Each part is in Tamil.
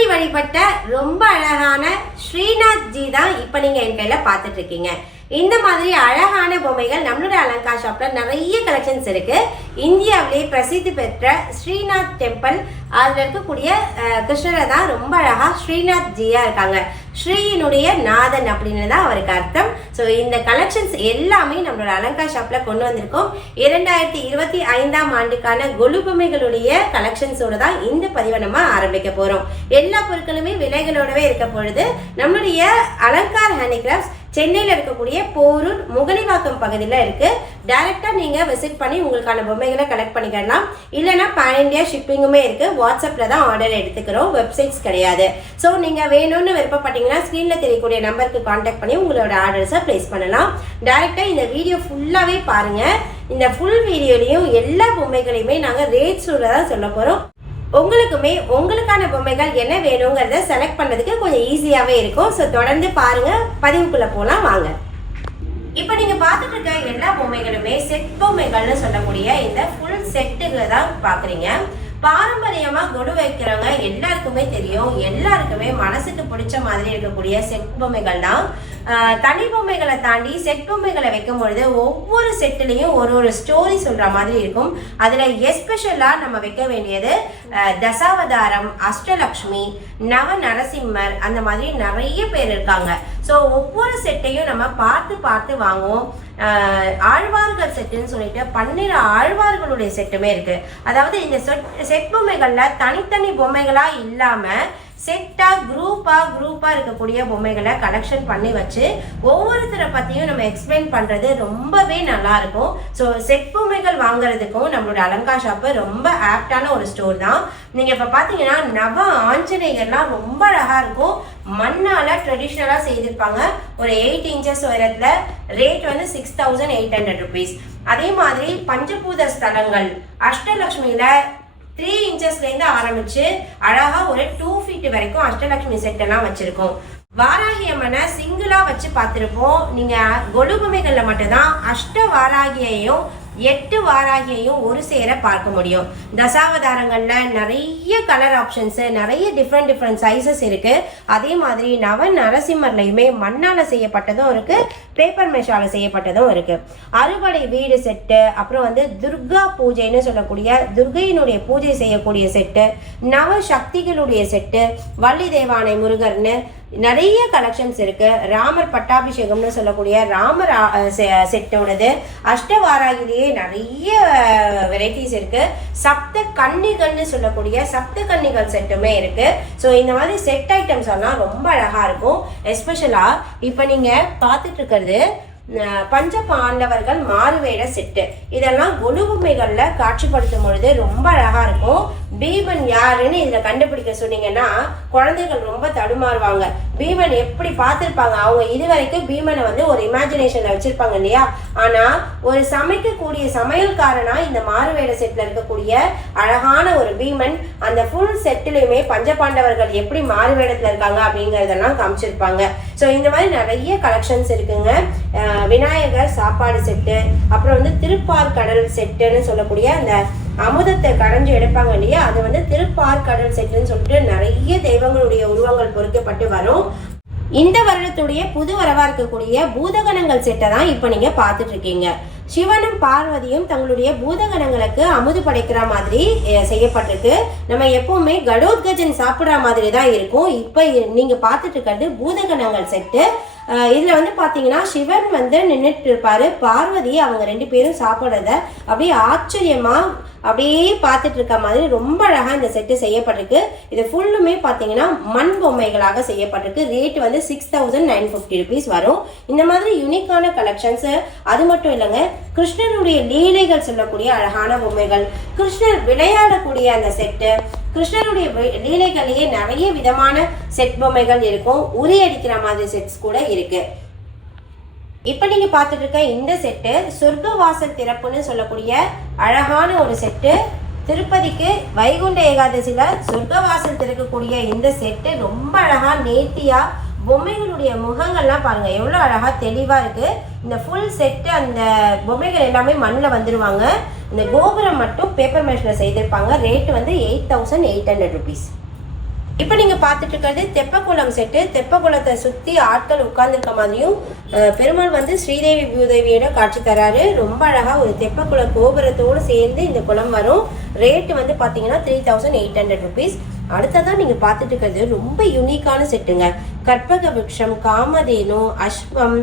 இப்படி வழிபட்ட ரொம்ப அழகான ஸ்ரீநாத் ஜி தான் இப்போ நீங்கள் என் கையில் பார்த்துட்டு இருக்கீங்க. இந்த மாதிரி அழகான பொம்மைகள் நம்மளோட அலங்கா ஷாப்ல நிறைய கலெக்ஷன்ஸ் இருக்கு. இந்தியாவிலே பிரசித்தி பெற்ற ஸ்ரீநாத் டெம்பிள் அதில் இருக்கக்கூடிய கிருஷ்ணரை தான் ரொம்ப அழகா ஸ்ரீநாத் ஜியா இருக்காங்க. ஸ்ரீயினுடைய நாதன் அப்படின்னு தான் அவருக்கு அர்த்தம். ஸோ இந்த கலெக்ஷன்ஸ் எல்லாமே நம்மளோட அலங்கா ஷாப்ல கொண்டு வந்திருக்கோம். 2025ஆம் ஆண்டுக்கான கொலு பொம்மைகளுடைய கலெக்ஷன்ஸோட தான் இந்த பதிவை நம்ம ஆரம்பிக்க போறோம். எல்லா பொருட்களுமே விலைகளோடவே இருக்க பொழுது நம்மளுடைய அலங்கார் ஹேண்டிகிராஃப்ட்ஸ் சென்னையில் இருக்கக்கூடிய போரூர் முகலிவாக்கம் பகுதியில் இருக்கு. டைரக்டா நீங்க விசிட் பண்ணி உங்களுக்கான பொம்மைகளை கலெக்ட் பண்ணிக்கலாம். இல்லைன்னா பேன் இண்டியா ஷிப்பிங்குமே இருக்கு. வாட்ஸ்அப்ல தான் ஆர்டர் எடுத்துக்கிறோம், வெப்சைட்ஸ் கிடையாது. ஸோ நீங்க வேணும்னு விருப்பப்பட்டீங்கன்னா ஸ்கிரீன்ல தெரியக்கூடிய நம்பருக்கு கான்டாக்ட் பண்ணி உங்களோட ஆர்டர்ஸை பிளேஸ் பண்ணலாம். டைரக்டா இந்த வீடியோ ஃபுல்லாவே பாருங்க. இந்த ஃபுல் வீடியோலையும் எல்லா பொம்மைகளையுமே நாங்கள் ரேட்ஸோட தான் சொல்ல போறோம். உங்களுக்குமே உங்களுக்கான பொம்மைகள் என்ன வேணுங்கிறத செலக்ட் பண்ணுறதுக்கு கொஞ்சம் ஈஸியாகவே இருக்கும். ஸோ தொடர்ந்து பாருங்க, பதிவுக்குள்ளே போகலாம் வாங்க. இப்போ நீங்கள் பார்த்துட்டு இருக்க எல்லா பொம்மைகளுமே செட் பொம்மைகள்னு சொல்லக்கூடிய இந்த ஃபுல் செட்டுகளை தான் பார்க்குறீங்க. பாரம்பரியமாக கொடு வைக்கிறவங்க எல்லாருக்குமே தெரியும், எல்லாருக்குமே மனசுக்கு பிடிச்ச மாதிரி இருக்கக்கூடிய செட் பொம்மைகள் தான். தனி பொம்மைகளை தாண்டி செட் பொம்மைகளை வைக்கும் பொழுது ஒவ்வொரு செட்டுலையும் ஒரு ஒரு ஸ்டோரி சொல்ற மாதிரி இருக்கும். அதுல எஸ்பெஷலா நம்ம வைக்க வேண்டியது தசாவதாரம், அஷ்டலக்ஷ்மி, நவ நரசிம்மர், அந்த மாதிரி நிறைய பேர் இருக்காங்க. ஸோ ஒவ்வொரு செட்டையும் நம்ம பார்த்து பார்த்து வாங்குவோம். ஆழ்வார்கள் செட்டுன்னு சொல்லிட்டு 12 ஆழ்வார்களுடைய செட்டுமே இருக்கு. அதாவது இந்த செட் பொம்மைகள்ல தனித்தனி பொம்மைகளா இல்லாம செட்டா குரூப்பா இருக்கக்கூடிய பொம்மைகளை கலெக்ஷன் பண்ணி வச்சு ஒவ்வொருத்தரை பத்தியும் நம்ம எக்ஸ்பிளைன் பண்றது ரொம்பவே நல்லா இருக்கும். ஸோ செட் பொம்மைகள் வாங்குறதுக்கும் நம்மளோட அலங்கா ஷாப்பு ரொம்ப ஆப்டான ஒரு ஸ்டோர் தான். நீங்க இப்ப பாத்தீங்கன்னா நவ ஆஞ்சநேயர்லாம் ரொம்ப அழகா இருக்கும். மண்ணால ட்ரெடிஷ்னலா செய்திருப்பாங்க. ஒரு 8 இன்ச்சஸ் உயரத்துல. ரேட் வந்து 6800 rupees. அதே மாதிரி பஞ்சபூத ஸ்தலங்கள் அஷ்டலக்ஷ்மியில 3 இன்ச்சஸ்லேருந்து ஆரம்பிச்சு அழகா ஒரு 2 feet வரைக்கும் அஷ்டலக்ஷ்மி செட் எல்லாம் வச்சிருக்கோம். வாராகி அம்மனை சிங்கிளா வச்சு பார்த்துருப்போம். நீங்க கொலு பொம்மைகள்ல மட்டும்தான் அஷ்ட வாராகியையும் 8 வாராகியையும் ஒரு சேர பார்க்க முடியும். தசாவதாரங்கள்ல நிறைய கலர் ஆப்ஷன்ஸ், நிறைய டிஃப்ரெண்ட் சைசஸ் இருக்கு. அதே மாதிரி நவ நரசிம்மர்லையுமே மண்ணால செய்யப்பட்டதும் இருக்கு, பேப்பர் மெஷால செய்யப்பட்டதும் இருக்கு. அறுபடை வீடு செட்டு, அப்புறம் வந்து துர்கா பூஜைன்னு சொல்லக்கூடிய துர்கையினுடைய பூஜை செய்யக்கூடிய செட்டு, நவ சக்திகளுடைய செட்டு, வள்ளி தேவானை முருகர்னு நிறைய கலெக்ஷன்ஸ் இருக்கு. ராமர் பட்டாபிஷேகம்னு சொல்லக்கூடிய ராமர் செட்டோடது, அஷ்டவாராகிலேயே நிறைய வெரைட்டிஸ் இருக்கு. சப்த கன்னிகள்னு சொல்லக்கூடிய சப்த கன்னிகள் செட்டுமே இருக்கு. ஸோ இந்த மாதிரி செட் ஐட்டம்ஸ் எல்லாம் ரொம்ப அழகா இருக்கும். எஸ்பெஷலா இப்ப நீங்க பார்த்துட்டு இருக்கிறது பஞ்ச பாண்டவர்கள் மாறுவேட செட்டு. இதெல்லாம் கொலு பொம்மைகள்ல காட்சிப்படுத்தும் பொழுது ரொம்ப அழகா இருக்கும். பீமன் யாருன்னு இதுல கண்டுபிடிக்க சொன்னீங்கன்னா குழந்தைகள் ரொம்ப தடுமாறுவாங்க. பீமன் எப்படி பார்த்திருப்பாங்க, அவங்க இதுவரைக்கும் பீமனை வந்து ஒரு இமேஜினேஷன்ல வச்சிருப்பாங்க இல்லையா. ஆனா ஒரு சமைக்கக்கூடிய சமையல்காரனா இந்த மாறுவேட செட்ல இருக்கக்கூடிய அழகான ஒரு பீமன் அந்த ஃபுல் செட்டிலுமே பஞ்சபாண்டவர்கள் எப்படி மாறுவேடத்துல இருக்காங்க அப்படிங்கறதெல்லாம் காமிச்சிருப்பாங்க. ஸோ இந்த மாதிரி நிறைய கலெக்ஷன்ஸ் இருக்குங்க. விநாயகர் சாப்பாடு செட்டு, அப்புறம் வந்து திருப்பார்கடல் செட்டுன்னு சொல்லக்கூடிய அந்த அமுதத்தை கடைஞ்சு எடுப்பாங்க இல்லையா, அது வந்து திருப்பார்கடல் செட்டுன்னு சொல்லிட்டு நிறைய தெய்வங்களுடைய உருவங்கள் பொறிக்கப்பட்டு வரும். இந்த வருடத்துடைய புது வரவா இருக்கக்கூடிய பூதகணங்கள் செட்டை தான் இப்ப நீங்க பார்த்துட்டு இருக்கீங்க. சிவனும் பார்வதியும் தங்களுடைய பூதகணங்களுக்கு அமுது படைக்கிற மாதிரி செய்யப்பட்டிருக்கு. நம்ம எப்பவுமே கடோத்கஜன் சாப்பிடுற மாதிரி தான் இருக்கும். இப்ப நீங்க பார்த்துட்டு இருக்கிறது பூதகணங்கள் செட்டு. இதுல வந்து பாத்தீங்கன்னா சிவன் வந்து நின்றுட்டு இருப்பாரு, பார்வதி அவங்க 2 பேரும் சாப்பிட்றத அப்படியே ஆச்சரியமா அப்படியே பார்த்துட்டு இருக்க மாதிரி ரொம்ப அழகா இந்த செட்டு செய்யப்பட்டிருக்கு. இது ஃபுல்லுமே பாத்தீங்கன்னா மண் பொம்மைகளாக செய்யப்பட்டிருக்கு. ரேட் வந்து 6950 rupees வரும். இந்த மாதிரி யூனிக்கான கலெக்ஷன்ஸ். அது மட்டும் இல்லைங்க, கிருஷ்ணனுடைய லீலைகள் சொல்லக்கூடிய அழகான பொம்மைகள், கிருஷ்ணர் விளையாடக்கூடிய அந்த செட்டு, கிருஷ்ணனுடைய லீலைகளையே நிறைய விதமான செட் பொம்மைகள் இருக்கும். உரி அடிக்கிற மாதிரி செட்ஸ் கூட இருக்கு. இப்ப நீங்க பார்த்துட்டு இருக்க இந்த செட்டு சொர்க்கவாசல் திறப்புன்னு சொல்லக்கூடிய அழகான ஒரு செட்டு. திருப்பதிக்கு வைகுண்ட ஏகாதசியில சொர்க்கவாசல் திறக்கக்கூடிய இந்த செட்டு ரொம்ப அழகா நேர்த்தியா பொம்மைகளுடைய முகங்கள்லாம் பாருங்க எவ்வளவு அழகா தெளிவா இருக்கு. இந்த ஃபுல் செட்டு அந்த பொம்மைகள் எல்லாமே மண்ணில் வந்துருவாங்க. இந்த கோபுரம் மட்டும் பேப்பர் மேஷ்ல செய்திருப்பாங்க. ரேட் வந்து 8800 rupees. இப்போ நீங்கள் பார்த்துட்டு இருக்கிறது தெப்பக்குளம் செட்டு. தெப்பக்குளத்தை சுற்றி ஆட்கள் உட்கார்ந்துருக்க மாதிரியும் பெருமாள் வந்து ஸ்ரீதேவி பூதேவியோட காட்சி தராரு. ரொம்ப அழகாக ஒரு தெப்பக்குள கோபுரத்தோடு சேர்ந்து இந்த குளம் வரும். ரேட்டு வந்து பார்த்தீங்கன்னா 3800 rupees. அடுத்ததான் நீங்கள் பார்த்துட்டு இருக்கிறது ரொம்ப யூனிக்கான செட்டுங்க. கற்பக விருட்சம், காமதேனு, அஸ்வம்,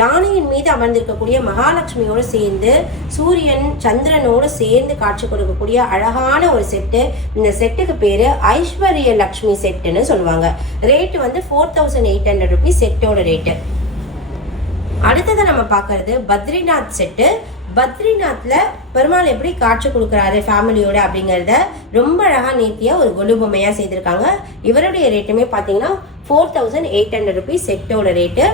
யானையின் மீது அமர்ந்திருக்கக்கூடிய மகாலட்சுமியோடு சேர்ந்து சூரியன் சந்திரனோடு சேர்ந்து காட்சி கொடுக்கக்கூடிய அழகான ஒரு செட்டு. இந்த செட்டுக்கு பேர் ஐஸ்வர்ய லக்ஷ்மி செட்டுன்னு சொல்லுவாங்க. ரேட்டு வந்து 4800 rupees செட்டோட ரேட்டு. அடுத்ததான் நம்ம பார்க்கறது பத்ரிநாத் செட்டு. பத்ரிநாத்ல பெருமாள் எப்படி காட்சி கொடுக்குறாரு ஃபேமிலியோட அப்படிங்கிறத ரொம்ப அழகா நேர்த்தியா ஒரு கொலு பொம்மையா செய்திருக்காங்க. இவருடைய ரேட்டுமே பார்த்தீங்கன்னா 4800 rupees செட்டோட ரேட்டு.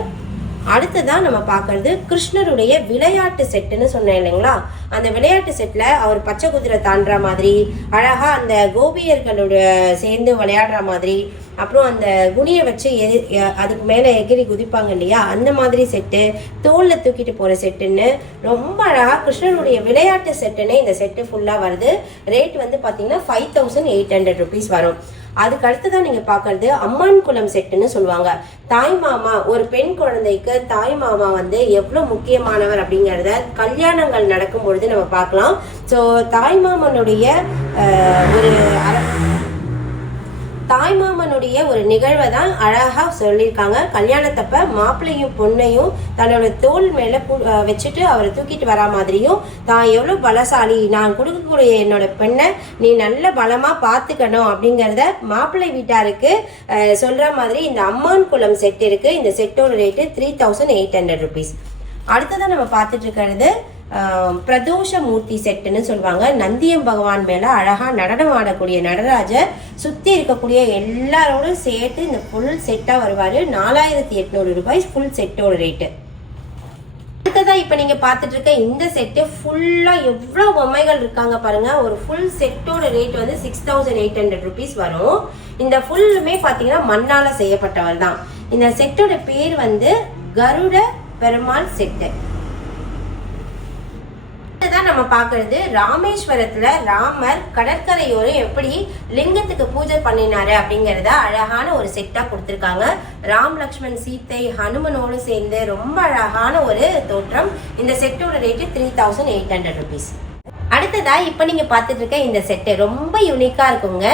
அடுத்ததான் நம்ம பார்க்கறது கிருஷ்ணருடைய விளையாட்டு செட்டுன்னு சொன்னேன் இல்லைங்களா. அந்த விளையாட்டு செட்டில் அவர் பச்சை குதிரை தாண்டுற மாதிரி அழகா அந்த கோபியர்களோட சேர்ந்து விளையாடுற மாதிரி, அப்புறம் அந்த குனியை வச்சு அதுக்கு மேலே எகிரி குதிப்பாங்க இல்லையா, அந்த மாதிரி செட்டு, தோளில் தூக்கிட்டு போகிற செட்டுன்னு ரொம்ப அழகாக கிருஷ்ணனுடைய விளையாட்டு செட்டுன்னு இந்த செட்டு ஃபுல்லாக வருது. ரேட் வந்து பார்த்தீங்கன்னா 5800 rupees வரும். அதுக்கு அடுத்துதான் நீங்கள் பார்க்கறது அம்மான் குளம் செட்டுன்னு சொல்லுவாங்க. தாய் மாமா, ஒரு பெண் குழந்தைக்கு தாய் மாமா வந்து எவ்வளோ முக்கியமானவர் அப்படிங்கிறத கல்யாணங்கள் நடக்கும் பொழுது நம்ம பார்க்கலாம். ஸோ தாய்மாமனுடைய ஒரு நிகழ்வை தான் அழகா சொல்லியிருக்காங்க. கல்யாணத்தப்ப மாப்பிள்ளையும் பொண்ணையும் தன்னோட தோல் மேல வச்சுட்டு அவரை தூக்கிட்டு வரா மாதிரியும், தான் எவ்வளவு பலசாலி, நான் கொடுக்கக்கூடிய என்னோட பெண்ணை நீ நல்ல பலமா பார்த்துக்கணும் அப்படிங்கிறத மாப்பிள்ளை வீட்டாருக்கு சொல்ற மாதிரி இந்த அம்மான் குளம் செட் இருக்கு. இந்த செட்டோட ரேட்டு 3800 rupees. அடுத்ததான் நம்ம பார்த்துட்டு இருக்கிறது பிரதோஷ மூர்த்தி செட்டுன்னு சொல்லுவாங்க. நந்தியம் பகவான் மேல அழகா நடனம் ஆடக்கூடிய நடராஜர் சுத்தி இருக்கக்கூடிய எல்லாரோடும் சேர்த்து இந்த ஃபுல் செட்டா வருவாரு. 4800 rupees ஃபுல் செட்டோட ரேட்டு. அடுத்ததா இப்ப நீங்க பார்த்துட்டு இருக்க இந்த செட்டு ஃபுல்லா எவ்வளவு பொம்மைகள் இருக்காங்க பாருங்க. ஒரு ஃபுல் செட்டோட ரேட் வந்து 6800 rupees வரும். இந்த ஃபுல்லுமே பாத்தீங்கன்னா மண்ணால செய்யப்பட்டவர் தான். இந்த செட்டோட பேர் வந்து கருட பெருமாள் செட்டு. தான் நம்ம பார்க்கறது ராமேஸ்வரத்துல ராமர் கடற்கரையோரம் எப்படி லிங்கத்துக்கு பூஜை பண்ணினாரு அப்படிங்கறத அழகான ஒரு செட்டா கொடுத்திருக்காங்க. ராம் லக்ஷ்மண் சீத்தை ஹனுமனோடு சேர்ந்து ரொம்ப அழகான ஒரு தோற்றம். இந்த செட்டோட ரேட்டு 3800 rupees. அடுத்ததா இப்ப நீங்க பார்த்துட்டு இருக்க இந்த செட்டு ரொம்ப யூனிக்கா இருக்குங்க.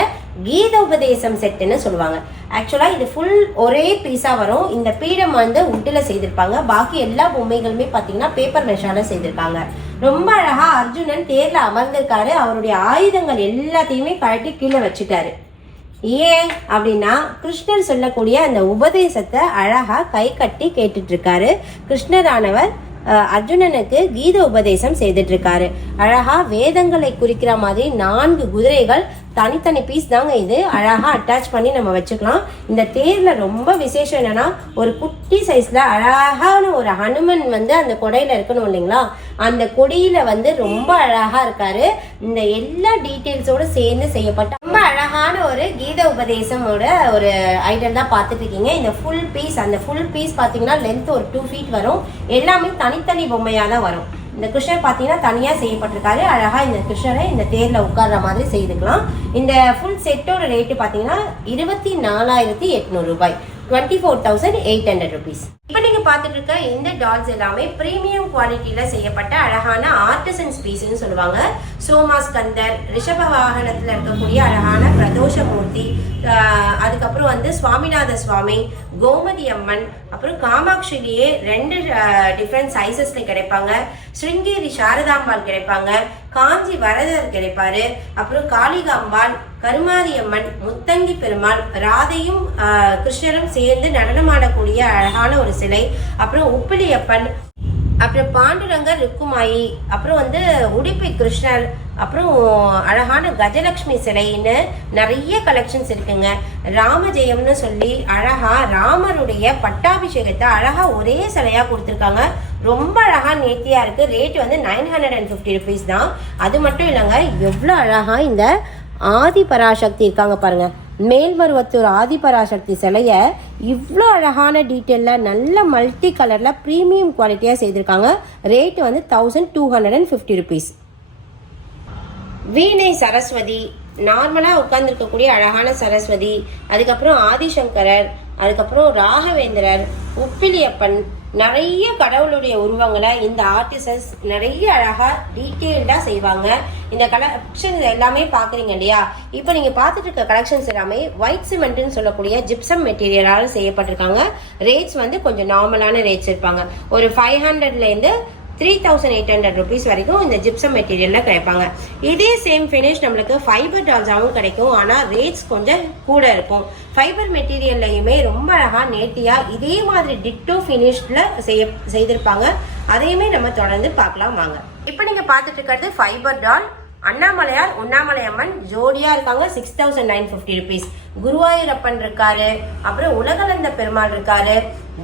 கீதோபதேசம் செட்டுன்னு சொல்லுவாங்க. ஆக்சுவலா இது ஃபுல் ஒரே பீஸா வரும். இந்த பீடம் வந்து உட்டுல செய்திருப்பாங்க. பாக்கி எல்லா பொம்மைகளுமே பாத்தீங்கன்னா பேப்பர் மெஷால செய்திருக்காங்க. ரொம்ப அழகா அர்ஜுனன் தேர்ல அமர்ந்திருக்காரு. அவருடைய ஆயுதங்கள் எல்லாத்தையுமே கழட்டி கீழே வச்சுட்டாரு. ஏன் அப்படின்னா கிருஷ்ணர் சொல்லக்கூடிய அந்த உபதேசத்தை அழகா கை கட்டி கேட்டுட்டு இருக்காரு. கிருஷ்ணரானவர் அர்ஜுனனுக்கு கீத உபதேசம் செய்துட்டு இருக்காரு. அழகா வேதங்களை குறிக்கிற மாதிரி 4 குதிரைகள் தனித்தனி பீஸ் தாங்க இது. அழகா அட்டாச் பண்ணி நம்ம வச்சுக்கலாம். இந்த தேர்ல ரொம்ப விசேஷம் என்னன்னா ஒரு குட்டி சைஸ்ல அழகான ஒரு ஹனுமன் வந்து அந்த கொடையில இருக்கணும் இல்லைங்களா, அந்த கொடியில வந்து ரொம்ப அழகா இருக்காரு. இந்த எல்லா டீட்டெயில்ஸோட சேர்ந்து செய்யப்பட்ட ரொம்ப அழகான ஒரு கீத உபதேசமோட ஒரு ஐட்டம் தான் பார்த்துட்டு இருக்கீங்க. இந்த ஃபுல் பீஸ், அந்த ஃபுல் பீஸ் பார்த்தீங்கன்னா லென்த் ஒரு 2 feet வரும். எல்லாமே தனித்தனி பொம்மையாக தான் வரும். இந்த கிருஷ்ணர் பார்த்தீங்கன்னா தனியாக செய்யப்பட்டிருக்காரு. அழகாக இந்த கிருஷ்ணரை இந்த தேரில் உட்கார்ற மாதிரி செய்துக்கலாம். இந்த ஃபுல் செட்டோட ரேட்டு பார்த்தீங்கன்னா 24,800 ரூபாய், 24,800 rupees. இப்போ நீங்கள் பார்த்துட்டு இருக்க இந்த டால்ஸ் எல்லாமே ப்ரீமியம் குவாலிட்டியில் செய்யப்பட்ட அழகான ஆர்டிசன்ஸ் பீஸ்ன்னு சொல்லுவாங்க. சோமாஸ்கந்தர், ரிஷப வாகனத்தில் இருக்கக்கூடிய அழகான பிரதோஷ மூர்த்தி, அதுக்கப்புறம் வந்து சுவாமிநாத சுவாமி, கோமதி அம்மன், அப்புறம் காமாட்சிலேயே 2 டிஃப்ரெண்ட் சைஸஸ்ல கிடைப்பாங்க. ஸ்ருங்கேரி சாரதாம்பாள் கிடைப்பாங்க, காஞ்சி வரதர் கிடைப்பாரு, அப்புறம் காளிகாம்பாள், கருமாரியம்மன், முத்தங்கி பெருமாள், ராதையும் கிருஷ்ணரும் சேர்ந்து நடனமாடக்கூடிய அழகான ஒரு சிலை, அப்புறம் உப்பிலியப்பன், அப்புறம் பாண்டுரங்கர் ருக்குமாயி, அப்புறம் வந்து உடுப்பி கிருஷ்ணர், அப்புறம் அழகான கஜலட்சுமி சிலைன்னு நிறைய கலெக்ஷன்ஸ் இருக்குங்க. ராமஜெயம்னு சொல்லி அழகா ராமருடைய பட்டாபிஷேகத்தை அழகா ஒரே சிலையா கொடுத்துருக்காங்க. ரொம்ப அழகா நேர்த்தியா இருக்கு. ரேட் வந்து 950 rupees தான். அது மட்டும் இல்லைங்க, எவ்வளோ அழகா இந்த ஆதிபராசக்தி இருக்காங்க பாருங்க. மேல்மருவத்தூர் ஆதிபராசக்தி சிலையை இவ்வளோ அழகான டீட்டெயிலில் நல்ல மல்டி கலரில் ப்ரீமியம் குவாலிட்டியாக செய்திருக்காங்க. ரேட்டு வந்து 1250 rupees. வீணை சரஸ்வதி, நார்மலாக உட்கார்ந்துருக்கக்கூடிய அழகான சரஸ்வதி, அதுக்கப்புறம் ஆதிசங்கரர், அதுக்கப்புறம் ராகவேந்திரர், உப்பிலியப்பன், நிறைய கடவுளுடைய உருவங்களை இந்த ஆர்டிசன்ஸ் நிறைய அழகா டீட்டெயில்டா செய்வாங்க. இந்த கலெக்ஷன்ஸ் எல்லாமே பாக்குறீங்க இல்லையா? இப்போ நீங்க பார்த்துட்டு இருக்க கலெக்ஷன்ஸ் எல்லாமே ஒயிட் சிமெண்ட்னு சொல்லக்கூடிய ஜிப்சம் மெட்டீரியலால செய்யப்பட்டிருக்காங்க. ரேட்ஸ் வந்து கொஞ்சம் நார்மலான ரேட்ஸ் இருப்பாங்க. ஒரு 500ல இருந்து 3800 rupees வரைக்கும் இந்த ஜிப்சம் மெட்டீரியல்ல கிடைப்பாங்க. இதே சேம் ஃபினிஷ் நம்மளுக்கு ஃபைபர் டால்ஸாவும் கிடைக்கும். ஆனா ரேட்ஸ் கொஞ்சம் கூட இருக்கும். ஃபைபர் மெட்டீரியல்லையுமே ரொம்ப அழகா நேர்த்தியா இதே மாதிரி டிட்டோ ஃபினிஷ்ல செய்திருப்பாங்க. அதையுமே நம்ம தொடர்ந்து பார்க்கலாம் வாங்க. இப்போ நீங்க பார்த்துட்டு இருக்கிறது ஃபைபர் டால். அண்ணாமலையார், உண்ணாமலையம்மன் ஜோடியா இருக்காங்க. 6950 rupees. குருவாயூரப்பன் இருக்காரு, அப்புறம் உலகளந்த பெருமாள் இருக்காரு,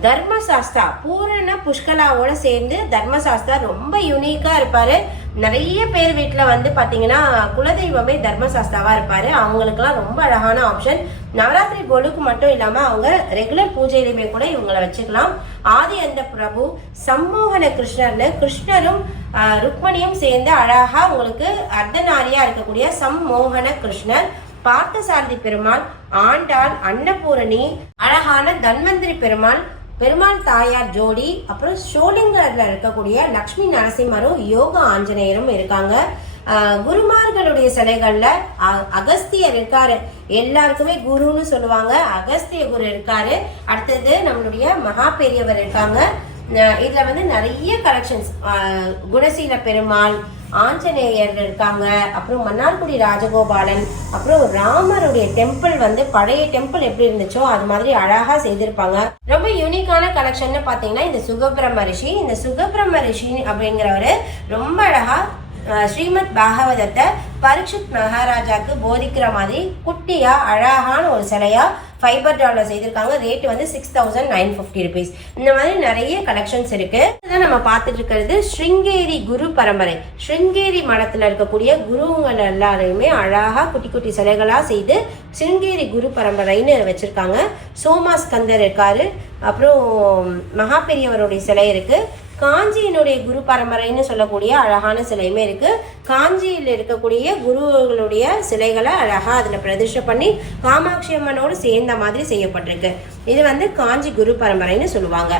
தர்மசாஸ்தா பூரண புஷ்கலாவோட சேர்ந்து தர்மசாஸ்தா ரொம்ப யூனிக்கா இருப்பாரு. நிறைய பேர் வீட்டுல வந்து பாத்தீங்கன்னா குலதெய்வமே தர்மசாஸ்தாவா இருப்பாரு. அவங்களுக்குலாம் ரொம்ப அழகான ஆப்ஷன். நவராத்திரி கொலுக்கு மட்டும் இல்லாம அவங்க ரெகுலர் பூஜையிலுமே கூட இவங்களை வச்சுக்கலாம். ஆதி அந்த பிரபு சம்மோகன கிருஷ்ணர்னு கிருஷ்ணரும் ருக்மணியும் சேர்ந்து அழகா உங்களுக்கு அர்த்தநாரியா இருக்கக்கூடிய சம்மோகன கிருஷ்ணர், பார்த்தசாரதி பெருமாள், ஆண்டாள், அன்னபூரணி, அழகான தன்வந்திரி பெருமாள், பெருமாள் தாயார் ஜோடி, அப்புறம் ஷோலிங்கர்ல இருக்கக்கூடிய லக்ஷ்மி நரசிம்மரும் யோக ஆஞ்சநேயரும் இருக்காங்க. குருமார்களுடைய சிலைகள்ல அகஸ்தியர் இருக்காரு. எல்லாருக்குமே குருன்னு சொல்லுவாங்க. அகஸ்திய குரு இருக்காரு. அடுத்தது நம்மளுடைய மகா பெரியவர் இருக்காங்க. இதுல வந்து நிறைய கலெக்ஷன்ஸ், குணசீல பெருமாள், ஆஞ்சநேயர் இருக்காங்க, அப்புறம் மன்னார்குடி ராஜகோபாலன், அப்புறம் ராமருடைய டெம்பிள் வந்து பழைய டெம்பிள் எப்படி இருந்துச்சோ அது மாதிரி அழகா செய்திருப்பாங்க. ரொம்ப யூனிக்கான கலெக்ஷன் பாத்தீங்கன்னா இந்த சுகபிரம்ம ரிஷி. இந்த சுகபிரம்ம ரிஷி அப்படிங்கிறவரு ரொம்ப அழகா ஸ்ரீமத் பாகவதத்தை பரீட்சித் மகாராஜாக்கு போதிக்கிற மாதிரி குட்டியா அழகான ஒரு சிலையா ஃபைபர் டால்ல செய்திருக்காங்க. ரேட் வந்து 6950 rupees. இந்த மாதிரி நிறைய கலெக்ஷன்ஸ் இருக்கு. இதான் நம்ம பார்த்துட்டு இருக்கிறது ஸ்ருங்கேரி குரு பரம்பரை. ஸ்ருங்கேரி மடத்துல இருக்கக்கூடிய குருங்கள் எல்லாரையுமே அழகா குட்டி குட்டி சிலைகளா செய்து ஸ்ருங்கேரி குரு பரம்பரைன்னு வச்சிருக்காங்க. சோமாஸ்கந்தர் இருக்காரு, அப்புறம் மகா பெரியவருடைய சிலை இருக்கு. காஞ்சியினுடைய குரு பரம்பரைன்னு சொல்லக்கூடிய அழகான சிலையுமே இருக்கு. காஞ்சியில் இருக்கக்கூடிய குருகளுடைய சிலைகளை அழகா அதுல பிரதிஷ்டை பண்ணி காமாட்சி அம்மனோடு சேர்ந்த மாதிரி செய்யப்பட்டிருக்கு. இது வந்து காஞ்சி குரு பரம்பரைன்னு சொல்லுவாங்க.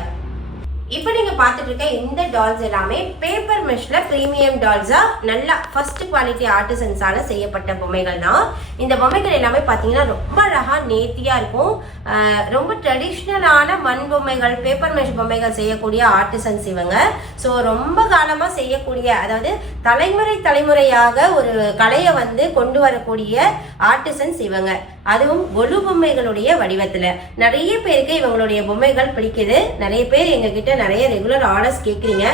இப்போ நீங்க பார்த்துட்டு இருக்க இந்த டால்ஸ் எல்லாமே பேப்பர் மெஷ்ல பிரீமியம் டால்ஸா நல்ல ஃபர்ஸ்ட் குவாலிட்டி ஆர்டிசன்ஸால செய்யப்பட்ட பொம்மைகள் தான். இந்த பொம்மைகள் எல்லாமே பார்த்தீங்கன்னா ரொம்ப அழகா நேர்த்தியா இருக்கும். ரொம்ப ட்ரெடிஷ்னலான மண் பொம்மைகள், பேப்பர் மெஷ் பொம்மைகள் செய்யக்கூடிய ஆர்டிசன்ஸ் இவங்க. ஸோ ரொம்ப காலமா செய்யக்கூடிய, அதாவது தலைமுறையாக ஒரு கலையை வந்து கொண்டு வரக்கூடிய ஆர்டிசன்ஸ் இவங்க. அதுவும் கொலு பொம்மைகளுடைய வடிவத்துல நிறைய பேருக்கு இவங்களுடைய பொம்மைகள் பிடிக்குது. நிறைய பேர் எங்க கிட்ட நிறைய ரெகுலர் ஆர்டர்ஸ் கேட்குறீங்க.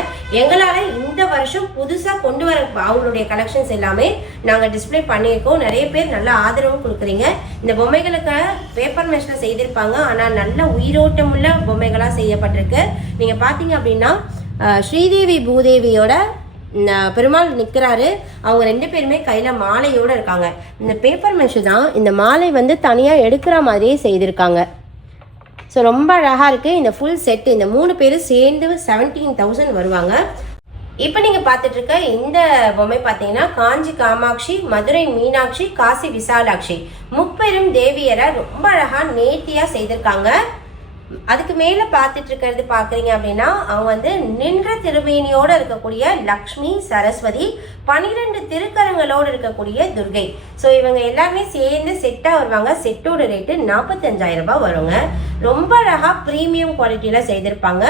எங்களால இந்த வருஷம் புதுசா கொண்டு வர அவங்களுடைய கலெக்ஷன்ஸ் எல்லாமே நாங்க டிஸ்பிளே பண்ணியிருக்கோம். நிறைய பேர் நல்ல ஆதரவும் கொடுக்குறீங்க. இந்த பொம்மைகளுக்கு பேப்பர் மெஷ்ல செய்திருப்பாங்க, ஆனா நல்ல உயிரோட்டமுள்ள பொம்மைகளா செய்யப்பட்டிருக்கு. நீங்க பாத்தீங்க அப்படின்னா ஸ்ரீதேவி பூதேவியோட பெருமாள் நிற்கிறாரு. அவங்க ரெண்டு பேருமே கையில் மாலையோடு இருக்காங்க. இந்த பேப்பர் மெஷு தான் இந்த மாலை வந்து தனியாக எடுக்கிற மாதிரியே செய்திருக்காங்க. ஸோ ரொம்ப அழகாக இருக்குது இந்த ஃபுல் செட்டு. இந்த 3 பேரும் சேர்ந்து 17,000 வருவாங்க. இப்போ நீங்கள் பார்த்துட்டு இருக்க இந்த பொம்மை பார்த்தீங்கன்னா காஞ்சி காமாட்சி, மதுரை மீனாட்சி, காசி விசாலாட்சி முப்பெரும் தேவியரை ரொம்ப அழகாக நேர்த்தியாக செய்திருக்காங்க. அதுக்கு மேல பார்த்துட்டு இருக்கிறது பாக்குறீங்க அப்படின்னா அவங்க வந்து நின்ற திருமேனியோட இருக்கக்கூடிய லக்ஷ்மி, சரஸ்வதி, 12 திருக்கரங்களோடு இருக்கக்கூடிய துர்கை. ஸோ இவங்க எல்லாமே சேர்ந்து செட்டா வருவாங்க. செட்டோட ரேட்டு 45,000 ரூபாய் வருங்க. ரொம்ப அழகா பிரீமியம் குவாலிட்டியில செய்திருப்பாங்க.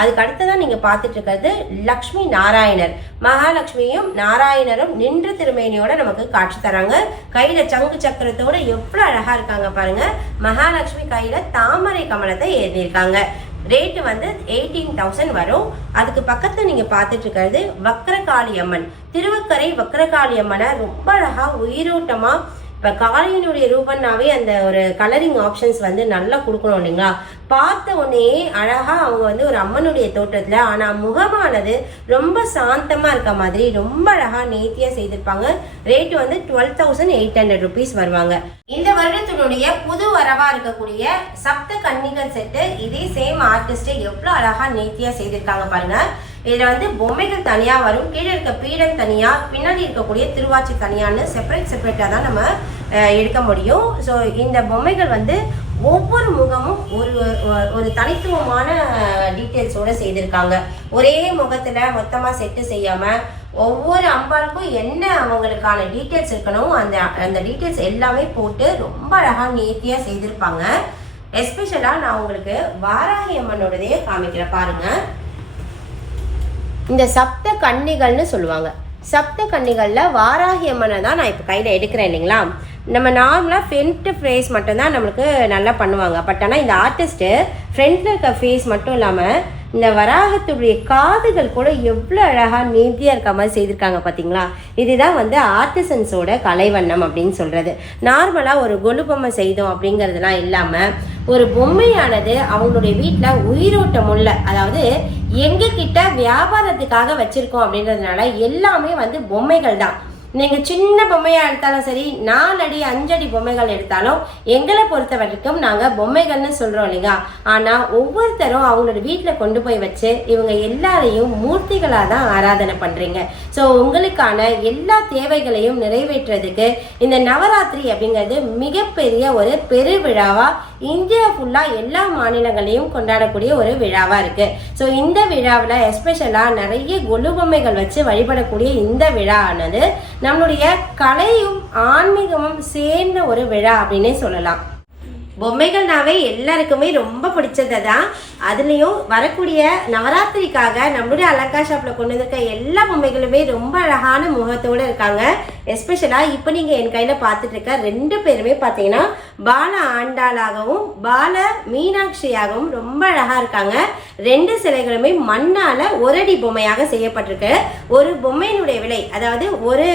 அதுக்கு அடுத்ததான் நீங்க பார்த்துட்டு இருக்கிறது லக்ஷ்மி நாராயணர். மகாலட்சுமியும் நாராயணரும் நின்ற திருமேனியோட நமக்கு காட்சி தராங்க. கையில சங்கு சக்கரத்தோட எவ்வளவு அழகா இருக்காங்க பாருங்க. மகாலட்சுமி கையில தாமரை கமலத்தை எழுதியிருக்காங்க. ரேட்டு வந்து 18,000 வரும். அதுக்கு பக்கத்துல நீங்க பார்த்துட்டு இருக்கிறது வக்ரகாளி அம்மன். திருவக்கரை வக்ரகாளி அம்மனை ரொம்ப அழகா உயிரோட்டமா, இப்போ காளியினுடைய ரூபன்னாவே அந்த ஒரு கலரிங் ஆப்ஷன்ஸ் வந்து நல்லா கொடுக்கணும் இல்லைங்களா? பார்த்த உடனே அழகா அவங்க வந்து ஒரு அம்மனுடைய தோற்றத்துல, ஆனா முகமானது ரொம்ப சாந்தமா இருக்க மாதிரி ரொம்ப அழகா நேர்த்தியா செய்திருப்பாங்க. ரேட் வந்து 12,800 rupees வருவாங்க. இந்த வருடத்தினுடைய புது வரவா இருக்கக்கூடிய சப்த கன்னிகள் செட்டு இதே சேம் ஆர்டிஸ்ட் எவ்வளவு அழகா நேர்த்தியா செய்திருக்காங்க பாருங்க. இதில் வந்து பொம்மைகள் தனியாக வரும், கீழே இருக்க பீடம் தனியாக, பின்னாடி இருக்கக்கூடிய திருவாச்சி தனியான்னு செப்பரேட்டாக தான் நம்ம எடுக்க முடியும். ஸோ இந்த பொம்மைகள் வந்து ஒவ்வொரு முகமும் ஒரு தனித்துவமான டீட்டெயில்ஸோடு செய்திருக்காங்க. ஒரே முகத்தில் மொத்தமாக செட்டு செய்யாமல் ஒவ்வொரு அம்பாளுக்கும் என்ன அவங்களுக்கான டீட்டெயில்ஸ் இருக்கணும் அந்த டீட்டெயில்ஸ் எல்லாமே போட்டு ரொம்ப அழகாக நேர்த்தியாக செய்திருப்பாங்க. எஸ்பெஷலாக நான் உங்களுக்கு வாராகி அம்மனோடதே காமிக்கிறேன் பாருங்க. இந்த சப்த கன்னிகள்னு சொல்லுவாங்க. சப்த கன்னிகளில் வாராகி அம்மனை தான் நான் இப்போ கையில் எடுக்கிறேன் இல்லைங்களா. நம்ம நார்மலாக ஃப்ரண்ட் ஃபேஸ் மட்டும்தான் நம்மளுக்கு நல்லா பண்ணுவாங்க. பட் ஆனால் இந்த ஆர்டிஸ்ட்டு ஃப்ரண்ட்டில் இருக்க ஃபேஸ் மட்டும் இல்லாமல் இந்த வராகத்துடைய காதுகள் கூட எவ்வளோ அழகாக நேர்த்தியாக இருக்க மாதிரி செய்திருக்காங்க பார்த்தீங்களா. இதுதான் வந்து ஆர்டிசன்ஸோட கலைவண்ணம் அப்படின்னு சொல்கிறது. நார்மலாக ஒரு கொலு பொம்மை செய்தோம் அப்படிங்கிறதுலாம் இல்லாமல் ஒரு பொம்மையானது அவங்களுடைய வீட்டில் உயிரோட்டம் உள்ள, அதாவது எங்ககிட்ட வியாபாரத்துக்காக வச்சுருக்கோம் அப்படின்றதுனால எல்லாமே வந்து பொம்மைகள் தான். நீங்கள் சின்ன பொம்மையாக எடுத்தாலும் சரி, 4 அடி 5 அடி பொம்மைகள் எடுத்தாலும் எங்களை பொறுத்த வரைக்கும் நாங்கள் பொம்மைகள்னு சொல்கிறோம் இல்லைங்களா. ஆனால் ஒவ்வொருத்தரும் அவங்களோட வீட்டில் கொண்டு போய் வச்சு இவங்க எல்லாரையும் மூர்த்திகளாக தான் ஆராதனை பண்ணுறீங்க. ஸோ உங்களுக்கான எல்லா தேவைகளையும் நிறைவேற்றுறதுக்கு இந்த நவராத்திரி அப்படிங்கிறது மிகப்பெரிய ஒரு பெருவிழாவாக இந்தியா ஃபுல்லாக எல்லா மாநிலங்களையும் கொண்டாடக்கூடிய ஒரு விழாவாக இருக்குது. ஸோ இந்த விழாவில் எஸ்பெஷலாக நிறைய கொலு பொம்மைகள் வச்சு வழிபடக்கூடிய இந்த விழா ஆனது நம்மளுடைய கலையும் ஆன்மீகமும் சேர்ந்த ஒரு விழா அப்படின்னே சொல்லலாம். பொம்மைகள்னாவே எல்லாருக்குமே ரொம்ப பிடிச்சது தான். அதுலேயும் வரக்கூடிய நவராத்திரிக்காக நம்மளுடைய அலங்கா ஷாப்பில் கொண்டு வந்திருக்க எல்லா பொம்மைகளுமே ரொம்ப அழகான முகத்தோடு இருக்காங்க. எஸ்பெஷலாக இப்போ நீங்கள் என் கையில் பார்த்துட்டு இருக்க 2 பேருமே பார்த்தீங்கன்னா பால ஆண்டாளாகவும் பால மீனாட்சியாகவும் ரொம்ப அழகாக இருக்காங்க. 2 சிலைகளுமே மண்ணால் 1 அடி பொம்மையாக செய்யப்பட்டிருக்கு. ஒரு பொம்மையினுடைய விலை, அதாவது ஒரு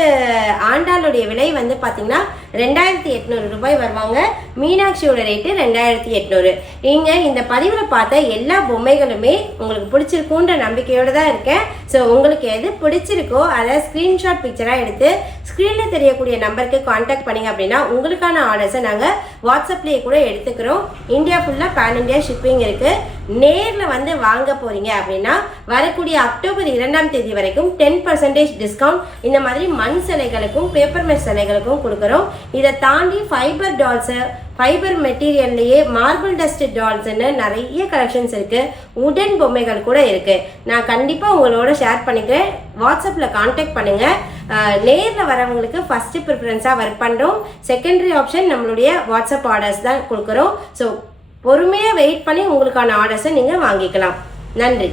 ஆண்டாளுடைய விலை வந்து பார்த்தீங்கன்னா 2800 ரூபாய் வருவாங்க. மீனாட்சியோட ரேட்டு 2800. இங்கே இந்த பதிவில் பார்த்த எல்லா பொம்மைகளுமே உங்களுக்கு பிடிச்சிருக்குன்ற நம்பிக்கையோடு தான் இருக்கேன். ஸோ உங்களுக்கு எது பிடிச்சிருக்கோ அதை ஸ்க்ரீன்ஷாட் பிக்சராக எடுத்து ஸ்க்ரீனில் தெரியக்கூடிய நம்பருக்கு கான்டாக்ட் பண்ணிங்க அப்படின்னா உங்களுக்கான ஆர்டர்ஸை நாங்கள் வாட்ஸ்அப்லேயே கூட எடுத்துக்கிறோம். இந்தியா ஃபுல்லாக பேன் இண்டியா ஷிப்பிங் இருக்குது. நேரில் வந்து வாங்க போகிறீங்க அப்படின்னா வரக்கூடிய அக்டோபர் 2ஆம் தேதி வரைக்கும் 10% டிஸ்கவுண்ட் இந்த மாதிரி மண் சிலைகளுக்கும் பேப்பர் மெஷ் சிலைகளுக்கும் கொடுக்குறோம். இதை தாண்டி ஃபைபர் டால்ஸு, ஃபைபர் மெட்டீரியல்லையே மார்பிள் டஸ்ட் டால்ஸ்ன்னு நிறைய கலெக்ஷன்ஸ் இருக்குது. உடன் பொம்மைகள் கூட இருக்குது. நான் கண்டிப்பாக உங்களோட ஷேர் பண்ணிக்கிறேன். வாட்ஸ்அப்பில் கான்டாக்ட் பண்ணுங்கள். நேரில் வரவங்களுக்கு ஃபஸ்ட்டு ப்ரிஃபரன்ஸாக ஒர்க் பண்ணுறோம். செகண்டரி ஆப்ஷன் நம்மளுடைய வாட்ஸ்அப் ஆர்டர்ஸ் தான் கொடுக்குறோம். ஸோ பொறுமையாக வெயிட் பண்ணி உங்களுக்கான ஆர்டர்ஸை நீங்கள் வாங்கிக்கலாம். நன்றி.